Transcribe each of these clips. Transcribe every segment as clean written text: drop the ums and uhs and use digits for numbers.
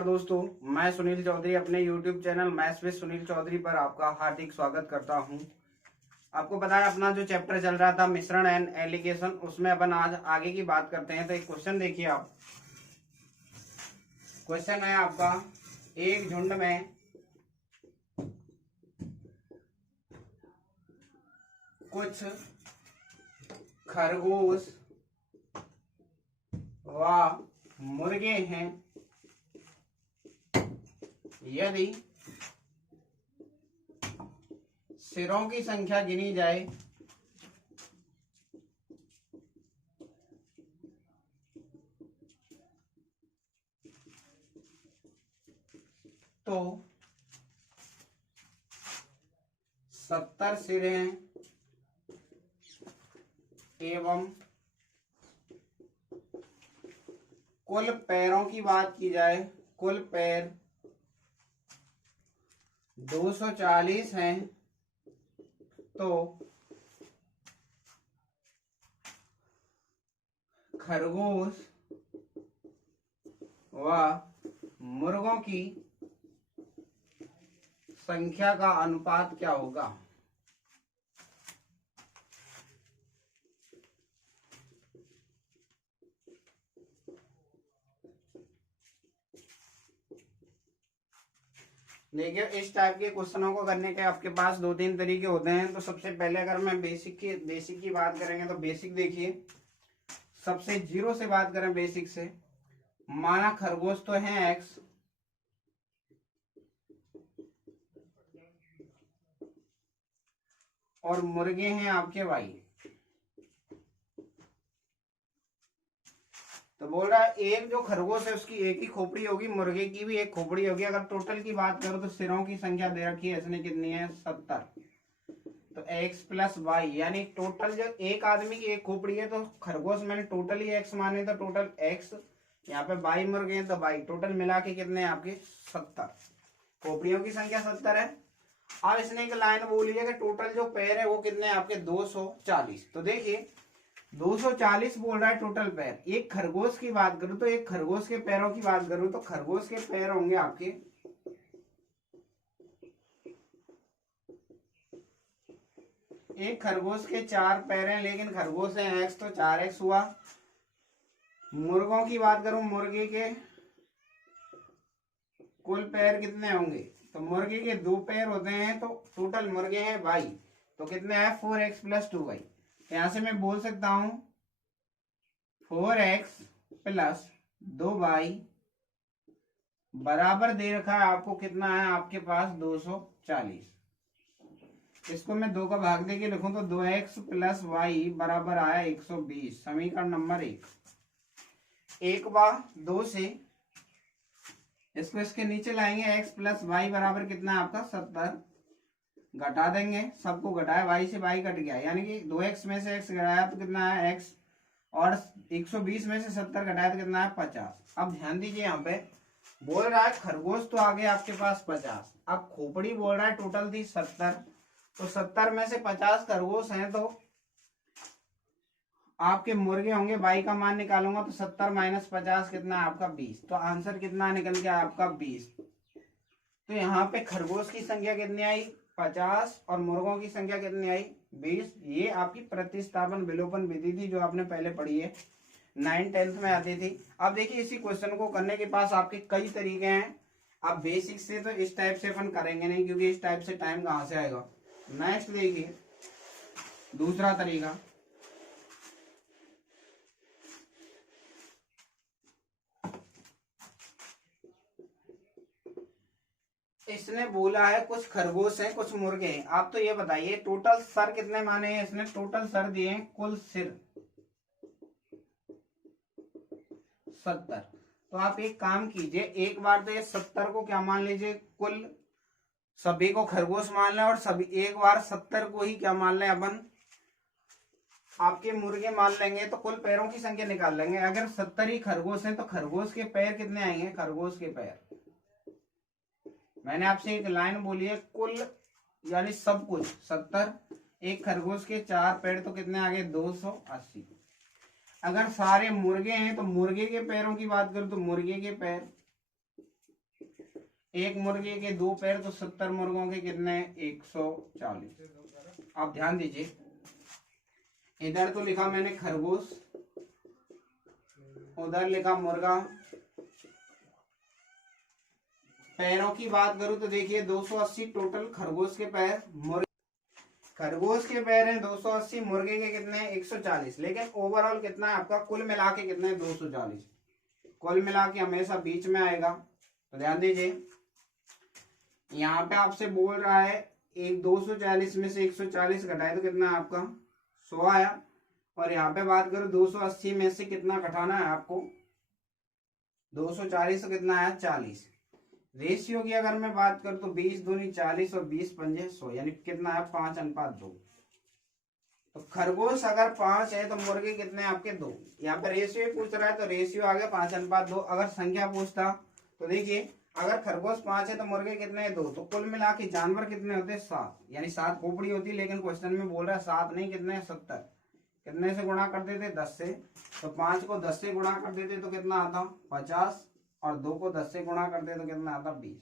नमस्कार दोस्तों, मैं सुनील चौधरी अपने YouTube channel maths with Sunil Chaudhary पर आपका हार्दिक स्वागत करता हूं। आपको पता है अपना जो चैप्टर चल रहा था मिश्रण एंड एलिगेशन, उसमें अपन आज आगे की बात करते हैं। तो एक क्वेश्चन देखिए आप। क्वेश्चन है आपका, एक झुंड में कुछ खरगोश व मुर्गे हैं। यदि सिरों की संख्या गिनी जाए तो 70 सिर हैं एवं कुल पैरों की बात की जाए, कुल पैर 240 हैं, तो खरगोश व मुर्गों की संख्या का अनुपात क्या होगा। देखिए, इस टाइप के क्वेश्चनों को करने के आपके पास दो तीन तरीके होते हैं। तो सबसे पहले अगर मैं बेसिक की बात करेंगे तो बेसिक देखिए, सबसे जीरो से बात करें बेसिक से। माना खरगोश तो है x और मुर्गे हैं आपके y। तो बोल रहा है एक जो खरगोश है उसकी एक ही खोपड़ी होगी, मुर्गे की भी एक खोपड़ी होगी। अगर टोटल की बात करो तो सिरों की संख्या दे रखी है इसने, कितनी है 70। तो x प्लस वाई, यानी टोटल जो एक आदमी की एक खोपड़ी है तो खरगोश मैंने टोटल ही x माने, तो टोटल x, यहाँ पे 22 मुर्गे हैं तो 22, टोटल मिला के कितने आपके 70। खोपड़ियों की संख्या 70 है। अब इसने एक लाइन बोली है कि टोटल जो पैर है वो कितने आपके 240। तो देखिए 240 बोल रहा है टोटल पैर। एक खरगोश की बात करूं तो एक खरगोश के पैरों की बात करूं तो खरगोश के पैर होंगे आपके एक खरगोश के 4 पैर हैं, लेकिन खरगोश है x तो 4x हुआ। मुर्गों की बात करूं, मुर्गे के कुल पैर कितने होंगे, तो मुर्गे के 2 पैर होते हैं, तो टोटल मुर्गे हैं y, तो कितने हैं 4x प्लस 2y। यहां से मैं बोल सकता हूं 4x प्लस 2y बराबर दे रखा है आपको, कितना है आपके पास 240। इसको मैं 2 का भाग देके लिखूं तो 2x प्लस वाई बराबर आया 120। समीकरण नंबर 1 बार 2 से इसको इसके नीचे लाएंगे, x प्लस वाई बराबर कितना है आपका 70। घटा देंगे, सबको घटाया, y से y कट गया, यानी कि 2x में से x घटाया तो कितना है x, और 120 में से 70 घटाया तो कितना है 50। अब ध्यान दीजिए, यहाँ पे बोल रहा है खरगोश तो आ गया आपके पास 50। अब खोपड़ी बोल रहा है टोटल थी 70, तो 70 में से 50 खरगोश हैं, तो आपके मुर्गे होंगे, y का मान निकालूंगा तो 70 माइनस 50 कितना है आपका 20। तो आंसर कितना निकल गया आपका 20। तो यहाँ पे खरगोश की संख्या कितनी आई 50 और मुर्गों की संख्या कितनी आई 20। ये आपकी प्रतिस्थापन विलोपन विधि थी जो आपने पहले पढ़ी है, 9th-10th में आती थी। अब देखिए इसी क्वेश्चन को करने के पास आपके कई तरीके हैं। अब बेसिक से तो इस टाइप से अपन करेंगे नहीं, क्योंकि इस टाइप से टाइम कहाँ से आएगा। नेक्स्ट देखिए दूसरा तरीका, इसने बोला है कुछ खरगोश हैं कुछ मुर्गे हैं। आप तो ये बताइए टोटल सर कितने माने हैं इसने, टोटल सर दिए हैं, कुल सिर 70। तो आप एक काम कीजिए, एक बार तो ये 70 को क्या मान लीजिए, कुल सभी को खरगोश मान लें, और सभी एक बार 70 को ही क्या मान लें अपन आपके मुर्गे मान लेंगे, तो कुल पैरों की संख्या निकाल लेंगे। अगर 70 ही खरगोश हैं तो खरगोश के पैर कितने आएंगे, खरगोश के पैर, मैंने आपसे एक लाइन बोली है कुल यानी सब कुछ 70, एक खरगोश के 4 पैर तो कितने आ गए 280। अगर सारे मुर्गे हैं तो मुर्गे के पैरों की बात करूं तो मुर्गे के पैर एक मुर्गे के 2 पैर तो 70 मुर्गों के कितने 140। आप ध्यान दीजिए, इधर तो लिखा मैंने खरगोश, उधर लिखा मुर्गा। पैरों की बात करूं तो देखिए 280 टोटल खरगोश के पैर, खरगोश के पैर हैं 280, मुर्गे के कितने 140, लेकिन ओवरऑल कितना है आपका, कुल मिला के कितने 240। कुल मिला के हमेशा बीच में आएगा। तो ध्यान दीजिए, यहाँ पे आपसे बोल रहा है एक 240 में से 140 घटाए तो कितना है आपका 100 आया। और यहाँ पे बात करो 280 में से कितना घटाना है आपको, 240 तो कितना आया 40। रेशियो की अगर मैं बात करूं तो 20 दूनी 40 और 20 पंजे 100, यानी कितना है 5:2। तो खरगोश अगर 5 है तो मुर्गे कितने आपके 2। यहाँ पे रेशियो पूछ रहा है तो रेशियो आ गया 5:2। अगर संख्या पूछता तो देखिए अगर खरगोश 5 है तो मुर्गे कितने 2, तो कुल मिला के जानवर कितने होते 7, यानी 7 खोपड़ी होती, लेकिन क्वेश्चन में बोल रहा है 7 नहीं कितने 70। कितने से गुणा कर देते 10 से, तो 5 को 10 से गुणा कर देते तो कितना आता 50, और 2 को 10 से गुणा करते तो कितना आता 20।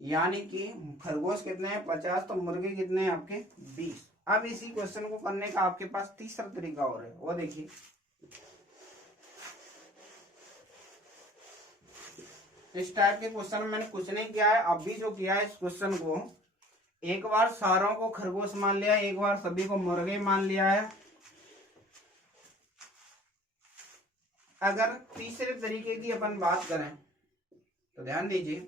यानी कि खरगोश कितने हैं 50, तो मुर्गे कितने हैं आपके 20। अब इसी क्वेश्चन को करने का आपके पास तीसरा तरीका और है, वो देखिए। इस टाइप के क्वेश्चन में मैंने कुछ नहीं किया है, अभी जो किया है इस क्वेश्चन को, एक बार सारों को खरगोश मान लिया, एक बार सभी को मुर्गे मान लिया है। अगर तीसरे तरीके की अपन बात करें तो ध्यान दीजिए,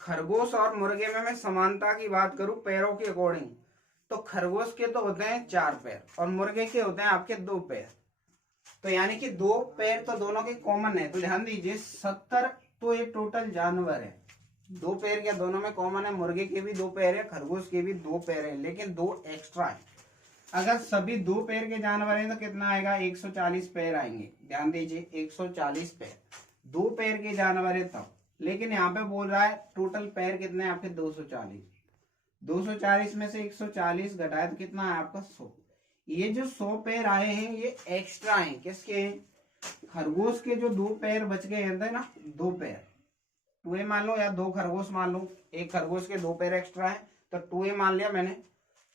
खरगोश और मुर्गे में मैं समानता की बात करूं पैरों के अकॉर्डिंग, तो खरगोश के तो होते हैं 4 पैर और मुर्गे के होते हैं आपके 2 पैर। तो यानी कि 2 पैर तो दोनों के कॉमन है। तो ध्यान दीजिए 70 तो ये टोटल जानवर है, 2 पैर क्या दोनों में कॉमन है। मुर्गे के भी 2 पैर है, खरगोश के भी 2 पैर है, लेकिन 2 एक्स्ट्रा है। अगर सभी 2 पैर के जानवर हैं तो कितना आएगा 140 पैर आएंगे। ध्यान दीजिए 140 पैर, 2 पैर के जानवर है तब। लेकिन यहाँ पे बोल रहा है टोटल पैर कितने हैं आपके 240। 240 में से 140 घटाए तो कितना है आपका 100। ये जो 100 पैर आए हैं ये एक्स्ट्रा हैं, किसके हैं, खरगोश के जो 2 पैर बच गए हैं ना, 2 पैर 2a मान लो या 2 खरगोश मान लो, एक खरगोश के 2 पैर एक्स्ट्रा है तो 2a मान लिया मैंने।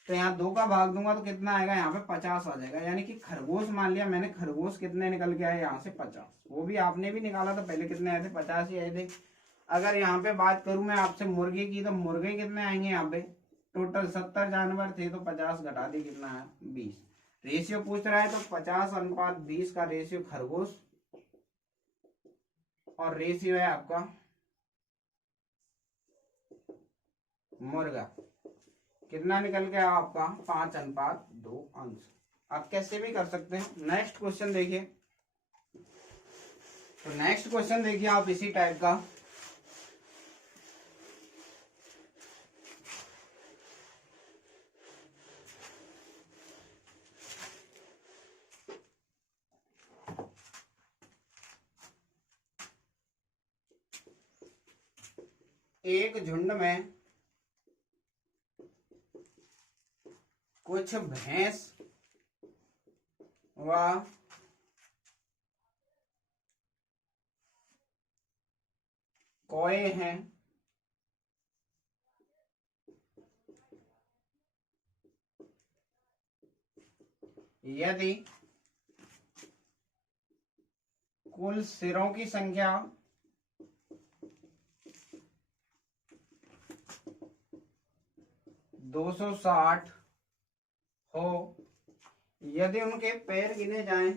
तो यहाँ 2 का भाग दूंगा तो कितना आएगा यहाँ पे 50 आ जाएगा। यानी कि खरगोश मान लिया मैंने, खरगोश कितने निकल के आए यहाँ से 50। वो भी आपने भी निकाला था पहले, कितने आए थे 50 ही आए थे। अगर यहाँ पे बात करूं मैं आपसे मुर्गे की, तो मुर्गे कितने आएंगे यहाँ पे, टोटल 70 जानवर थे तो 50 घटा दिए कितना है 20। रेशियो पूछ रहा है तो 50:20 का रेशियो खरगोश, और रेशियो है आपका मुर्गा। कितना निकल गया आपका 5:2 अंश। आप कैसे भी कर सकते हैं। नेक्स्ट क्वेश्चन देखिए, तो नेक्स्ट क्वेश्चन देखिए आप इसी टाइप का। एक झुंड में कुछ भैंस व कौए हैं। यदि कुल सिरों की संख्या 260 हो, यदि उनके पैर गिने जाएं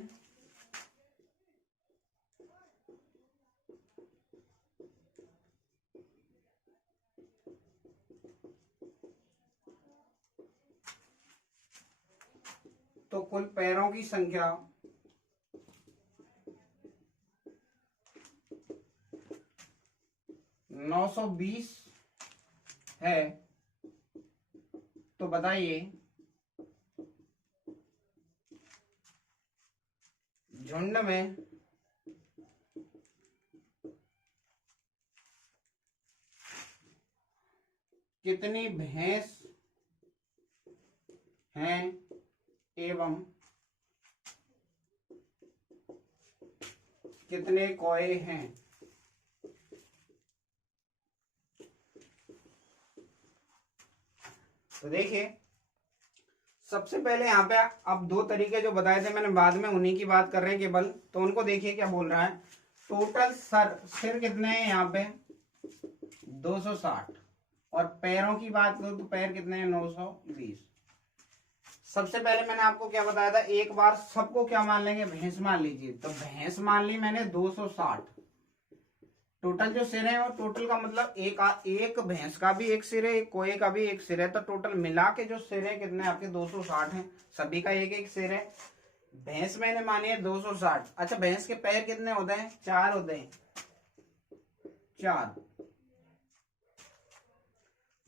तो कुल पैरों की संख्या 920 है। तो बताइए झुंड में कितनी भैंस हैं एवं कितने कौए हैं। तो देखिए सबसे पहले यहाँ पे अब दो तरीके जो बताए थे मैंने बाद में उन्हीं की बात कर रहे हैं केवल। तो उनको देखिए क्या बोल रहा है, टोटल सिर कितने हैं यहाँ पे 260 और पैरों की बात करूं तो पैर कितने हैं 920। सबसे पहले मैंने आपको क्या बताया था, एक बार सबको क्या मान लेंगे, भैंस मान लीजिए। तो भैंस मान ली मैंने 260। टोटल जो सिर है वो टोटल का मतलब एक भैंस का भी एक सिर है, एक कोए का भी एक सिर है। तो टोटल मिला के जो सिर है कितने आपके 260 हैं, सभी का एक एक सिर है। भैंस मैंने मानी है 260। अच्छा भैंस के पैर कितने होते हैं, 4 होते हैं, 4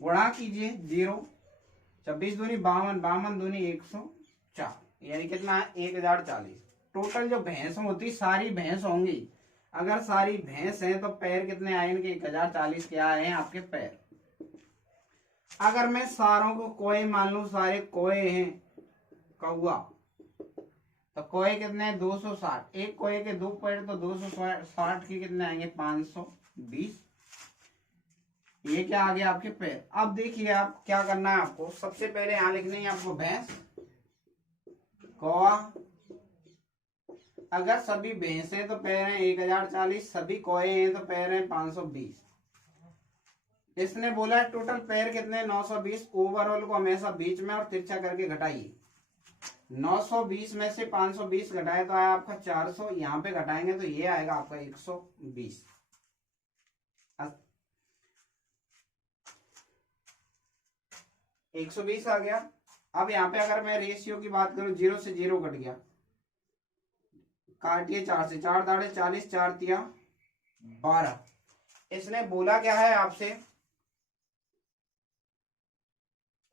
गुणा कीजिए 0, 26 दूनी 52, 52 दूनी 104, यानी कितना है 1040। टोटल जो भैंस होती सारी भैंस होंगी, अगर सारी भैंस हैं तो पैर कितने आए इनके 1040 क्या आए हैं आपके पैर। अगर मैं सारों को कोए मान लूं, सारे कोए हैं कौआ, तो कोए कितने हैं 260। एक कोए के 2 पैर तो 260 के कितने आएंगे 520। ये क्या आ गया आपके पैर। अब देखिए आप क्या करना है आपको, सबसे पहले यहां लिखनी है आपको भैंस कौआ। अगर सभी भैंस हैं तो पैर हैं 1040, सभी कोए हैं तो पैर हैं 520। इसने बोला है टोटल पैर कितने 920। ओवरऑल को हमेशा बीच में और तिरछा करके घटाइए। 920 में से 520 घटाए तो आया आपका 400, यहाँ पे घटाएंगे तो ये आएगा आपका 120। 120 आ गया। अब यहाँ पे अगर मैं रेशियो की बात करूं, 0 से 0 कट गया, काटिए 4 से, 4 दाड़े 40, 4 तिया 12। इसने बोला क्या है आपसे,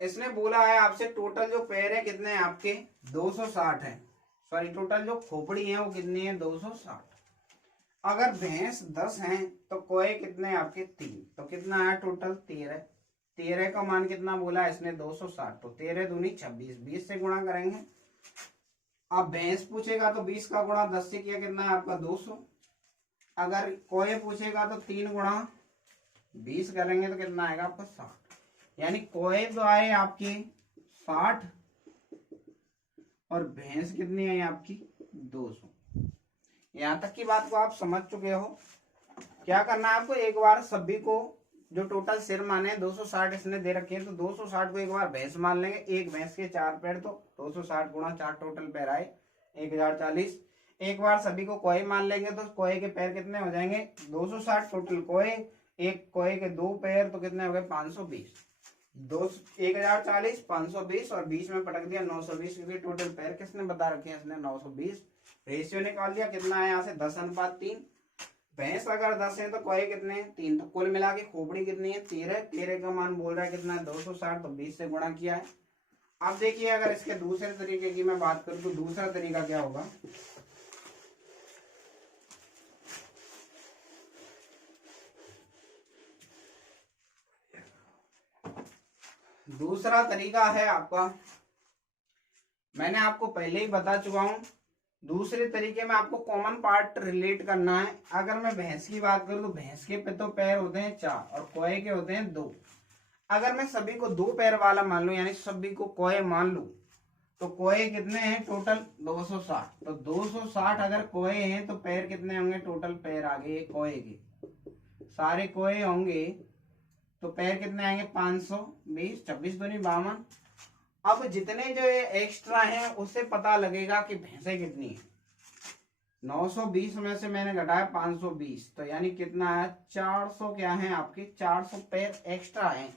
इसने बोला है आपसे टोटल जो पैर है कितने हैं आपके 260 है। सॉरी टोटल जो खोपड़ी है वो कितनी है 260। अगर भैंस 10 हैं तो कोए कितने आपके 3, तो कितना है टोटल 13। 13 का मान कितना बोला है इसने 260, तो 13 दूनी 26, 20 से गुणा करेंगे। अब भैंस पूछेगा तो 20 का गुणा 10 से किया कितना है आपका 200। अगर कोए पूछेगा तो 3 गुणा 20 करेंगे तो कितना आएगा आपका 60। यानी कोए तो आए आपके 60 और भैंस कितनी है आपकी 200। यहां तक की बात को आप समझ चुके हो। क्या करना है आपको, एक बार सभी को जो टोटल सिर माने 260 इसने दे रखे हैं, तो 260 को एक बार भैंस मान लेंगे। एक भैंस के 4 पैर तो 260 गुणा 4 टोटल पैर आए 1040। एक बार सभी को कोए मान लेंगे तो कोए के पैर कितने हो जाएंगे 260 टोटल कोए, एक कोए के 2 पैर तो कितने हो गए 520। 1040 520 और बीच में पटक दिया 920, क्योंकि टोटल पैर किसने बता रखे हैं इसने 920। रेशियो निकाल दिया कितना है यहाँ से 10:3। भैंस अगर 10 है तो कोए कितने हैं 3, तो कुल मिला के खोपड़ी कितनी है 13। 13 का मान बोल रहा है कितना है 260, तो 20 से गुणा किया है। अब देखिए अगर इसके दूसरे तरीके की मैं बात करूं तो दूसरा तरीका क्या होगा, दूसरा तरीका है आपका, मैंने आपको पहले ही बता चुका हूं। दूसरे तरीके में आपको कॉमन पार्ट रिलेट करना है। अगर मैं भैंस की बात करूं तो भैंस के पे तो पैर होते हैं 4 और कोए के होते हैं 2। अगर मैं सभी को 2 पैर वाला मान लूं, यानी सभी को कोए मान लूं, तो कोए कितने हैं टोटल 260। तो 260 अगर कोए हैं तो पैर कितने होंगे टोटल पैर आगे कोए के, सारे कोए होंगे तो पैर कितने आएंगे 520, 26 दूनी 52। अब जितने जो एक्स्ट्रा हैं उससे पता लगेगा कि भैंसें कितनी है। 920 में से मैंने घटाया 520, तो यानी कितना है 400 क्या है आपके 400 पैर एक्स्ट्रा हैं।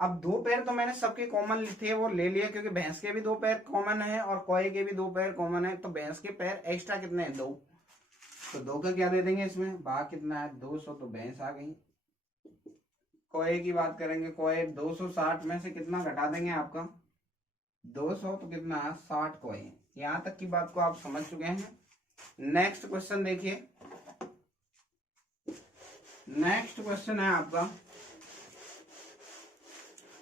अब 2 पैर तो मैंने सबके कॉमन थे वो ले लिए, क्योंकि भैंस के भी 2 पैर कॉमन है और कोए के भी 2 पैर कॉमन है। तो भैंस के पैर एक्स्ट्रा कितने हैं 2, तो 2 का क्या दे देंगे इसमें, भाग कितना है 200, तो भैंस आ गई। कोए की बात करेंगे, कोए 260 में से कितना घटा देंगे आपका 200, तो कितना है 60 कोए। यहां तक की बात को आप समझ चुके हैं। नेक्स्ट क्वेश्चन देखिए, नेक्स्ट क्वेश्चन है आपका,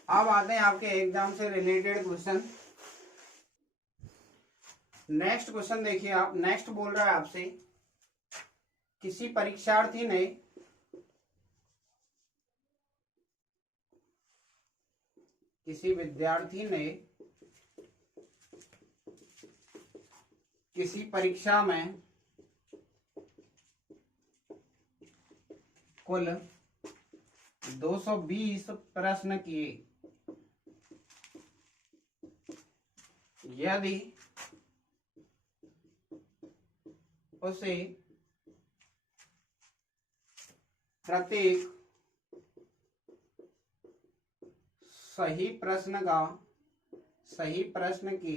अब आते हैं आपके एग्जाम से रिलेटेड क्वेश्चन। नेक्स्ट क्वेश्चन देखिए आप, नेक्स्ट बोल रहा है आपसे किसी परीक्षार्थी ने किसी विद्यार्थी ने किसी परीक्षा में कुल 220 प्रश्न किए, यदि उसे प्रत्येक सही प्रश्न के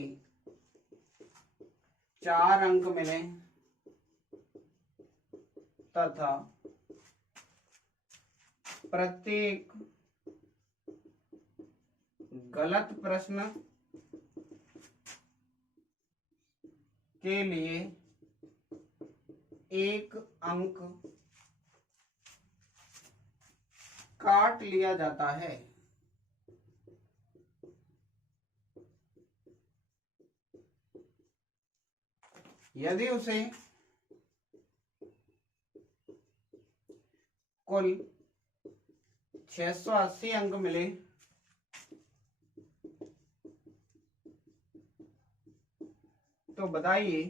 4 अंक मिले तथा प्रत्येक गलत प्रश्न के लिए 1 अंक काट लिया जाता है। यदि उसे कुल 680 अंक मिले तो बताइए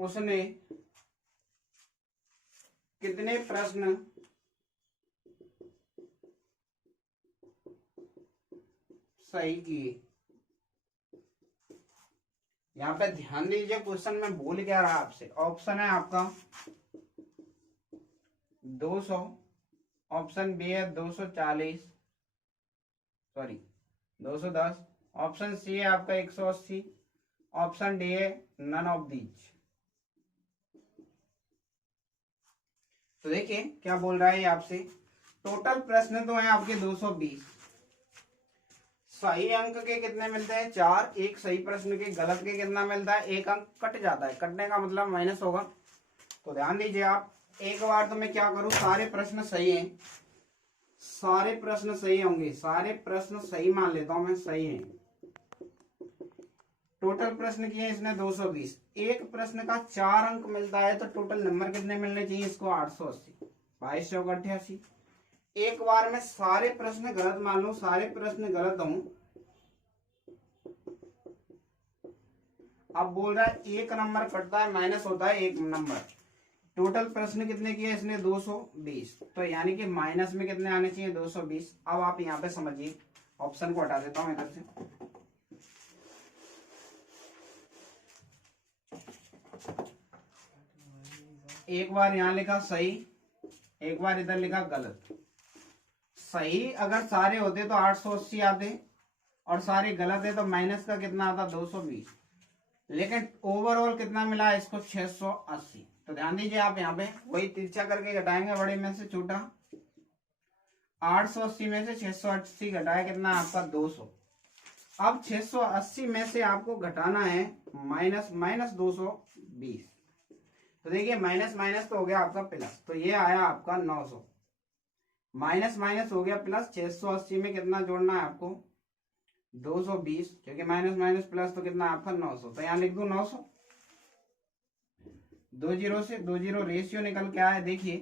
उसने कितने प्रश्न सही किए। यहाँ पे ध्यान दीजिए क्वेश्चन में बोल क्या रहा आपसे। ऑप्शन है आपका 200, ऑप्शन बी है 240, सॉरी 210, ऑप्शन सी है आपका 180, ऑप्शन डी है नन ऑफ दीज। तो देखिए क्या बोल रहा है आपसे। टोटल प्रश्न तो है आपके 220, सही अंक के कितने मिलते हैं 4, एक सही प्रश्न के गलत के कितना मिलता है 1 अंक कट जाता है। कटने का मतलब माइनस होगा। तो ध्यान दीजिए आप, एक बार तो मैं क्या करूं, सारे प्रश्न सही हैं, सारे प्रश्न सही होंगे, सारे प्रश्न सही मान लेता हूं मैं, सही है। टोटल प्रश्न किए इसने 220, एक प्रश्न का 4 अंक मिलता है तो टोटल नंबर कितने मिलने चाहिए इसको 880, 2288। एक बार मैं सारे प्रश्न गलत मान लूं, सारे प्रश्न गलत हूं, अब बोल रहा है 1 नंबर कटता है, माइनस होता है 1 नंबर। टोटल प्रश्न कितने किए इसने 220, तो यानी कि माइनस में कितने आने चाहिए 220। अब आप यहाँ पे समझिए, ऑप्शन को हटा देता हूं इधर से। एक बार यहां लिखा सही, एक बार इधर लिखा गलत। सही अगर सारे होते तो 880 आते और सारे गलत है तो माइनस का कितना आता 220, लेकिन ओवरऑल कितना मिला इसको 680। तो ध्यान दीजिए आप यहाँ पे वही तिरछा करके घटाएंगे, बड़े में से छोटा। 880 में से 680 घटाया कितना आपका 200। अब 680 में से आपको घटाना है माइनस 220। तो देखिए माइनस माइनस तो हो गया आपका प्लस, तो ये आया आपका 900। माइनस माइनस हो गया प्लस, 680 में कितना जोड़ना है आपको 220, क्योंकि माइनस माइनस प्लस तो कितना आपका 900। तो यहाँ लिख दू 900, 2 जीरो से 2 जीरो रेशियो निकल के आया। देखिए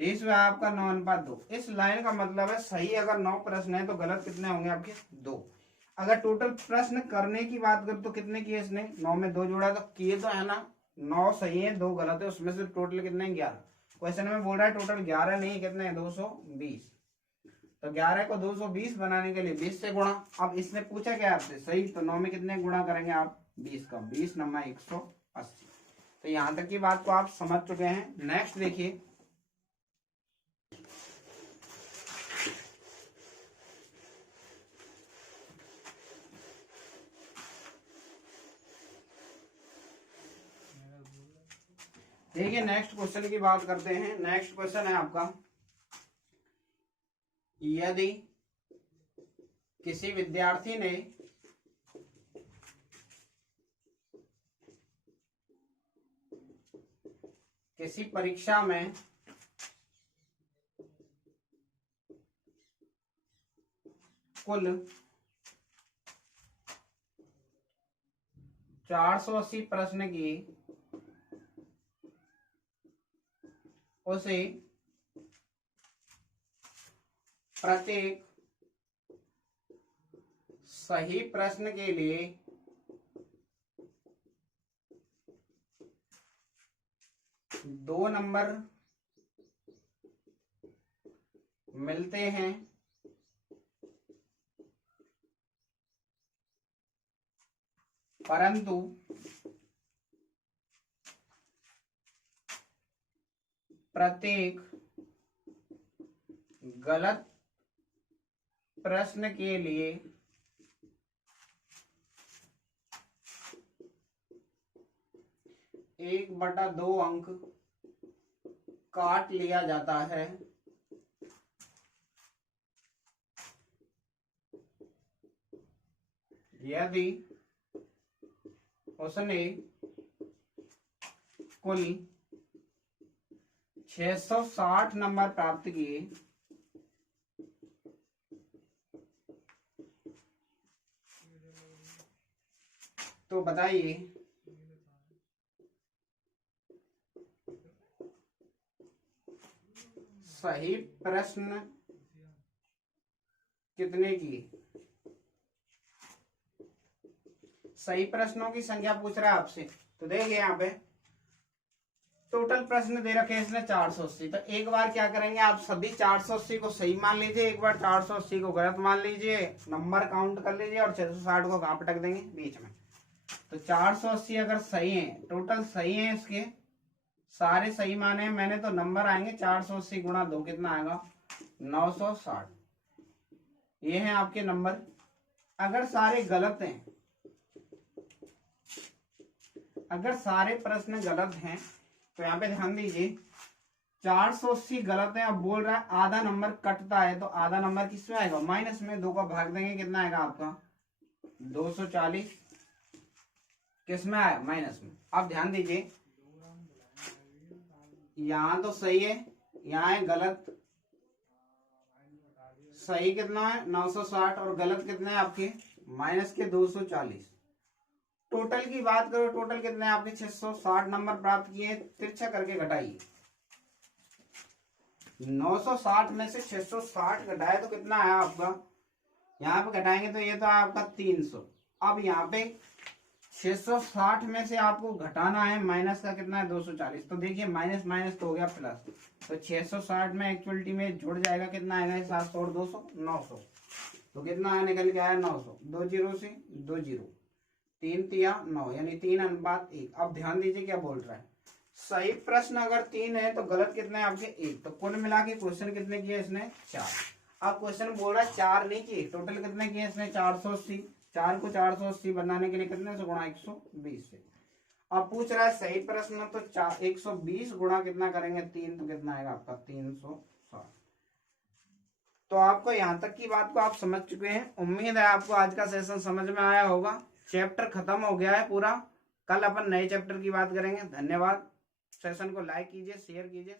रेशियो है आपका 9:2। इस लाइन का मतलब है सही अगर 9 प्रश्न है तो गलत कितने होंगे आपके 2। अगर टोटल प्रश्न करने की बात करें तो कितने किए इसने, 9 में 2 जोड़ा तो किए तो है ना, 9 सही है 2 गलत है, उसमें से टोटल कितने 11। क्वेश्चन में बोल रहा है टोटल 11 नहीं, कितने 220। तो 11 को 220 बनाने के लिए 20 से गुणा। अब इसने पूछा क्या आपसे सही, तो 9 में कितने गुणा करेंगे आप 20 का, 20 9 180। तो यहां तक की बात को आप समझ चुके हैं। नेक्स्ट देखिए, देखिए नेक्स्ट क्वेश्चन की बात करते हैं। नेक्स्ट क्वेश्चन है आपका, यदि किसी विद्यार्थी ने किसी परीक्षा में कुल 480 प्रश्न किए, उसे प्रत्येक सही प्रश्न के लिए दो नंबर मिलते हैं, परंतु प्रत्येक गलत प्रश्न के लिए 1/2 अंक काट लिया जाता है। यदि उसने कुल 660 नंबर प्राप्त किए तो बताइए सही प्रश्न कितने किए। सही प्रश्नों की संख्या पूछ रहा है आपसे, तो देखिए यहाँ पे टोटल प्रश्न दे रखे हैं इसने 480। तो एक बार क्या करेंगे आप सभी 480 को सही मान लीजिए, एक बार 480 को गलत मान लीजिए, नंबर काउंट कर लीजिए और 660 को कहाँ पटक देंगे बीच में। तो 480 अगर सही है, टोटल सही है, इसके सारे सही माने हैं मैंने, तो नंबर आएंगे 480 गुणा 2 कितना आएगा 960। ये हैं आपके नंबर। अगर सारे गलत हैं, अगर सारे प्रश्न गलत हैं तो यहाँ पे ध्यान दीजिए 480 गलत है। अब बोल रहा है आधा नंबर कटता है, तो आधा नंबर किसमें आएगा माइनस में, 2 का भाग देंगे कितना आएगा आपका 240, किसमें आया माइनस में। अब ध्यान दीजिए यहाँ तो सही है, यहाँ है गलत। सही कितना है 960 और गलत कितना है आपके माइनस के 240। टोटल की बात करो, टोटल कितने आपके 660 नंबर प्राप्त किए, तिरछा करके घटाइए। 960 में से 660 घटाए तो कितना आया आपका, यहाँ पे घटाएंगे तो ये तो आपका 300। अब यहाँ पे 660 में से आपको घटाना है माइनस का कितना है 240। तो देखिए माइनस माइनस तो हो गया प्लस, तो 660 में एक्चुअलिटी में जुड़ जाएगा कितना आएगा 700 और 200 900। तो कितना आया निकल के आया 900, 2 जीरो से 2 जीरो, 3 तिया 9 यानी 3:1। अब ध्यान दीजिए क्या बोल रहा है, सही प्रश्न अगर 3 है तो गलत कितने हैं आपके 1। तो कुल मिला के क्वेश्चन कितने किए इसने 4। अब क्वेश्चन बोल रहा है 4 नहीं किए, टोटल कितने किए इसने 480। 4 को 480 बनाने के लिए कितने से गुणा 120 से। अब पूछ रहा है सही प्रश्न, तो 120 गुणा कितना करेंगे 3, तो कितना आएगा आपका 360। तो आपको यहाँ तक की बात को आप समझ चुके हैं। उम्मीद है आपको आज का सेशन समझ में आया होगा। चैप्टर खत्म हो गया है पूरा, कल अपन नए चैप्टर की बात करेंगे। धन्यवाद। सेशन को लाइक कीजिए, शेयर कीजिए।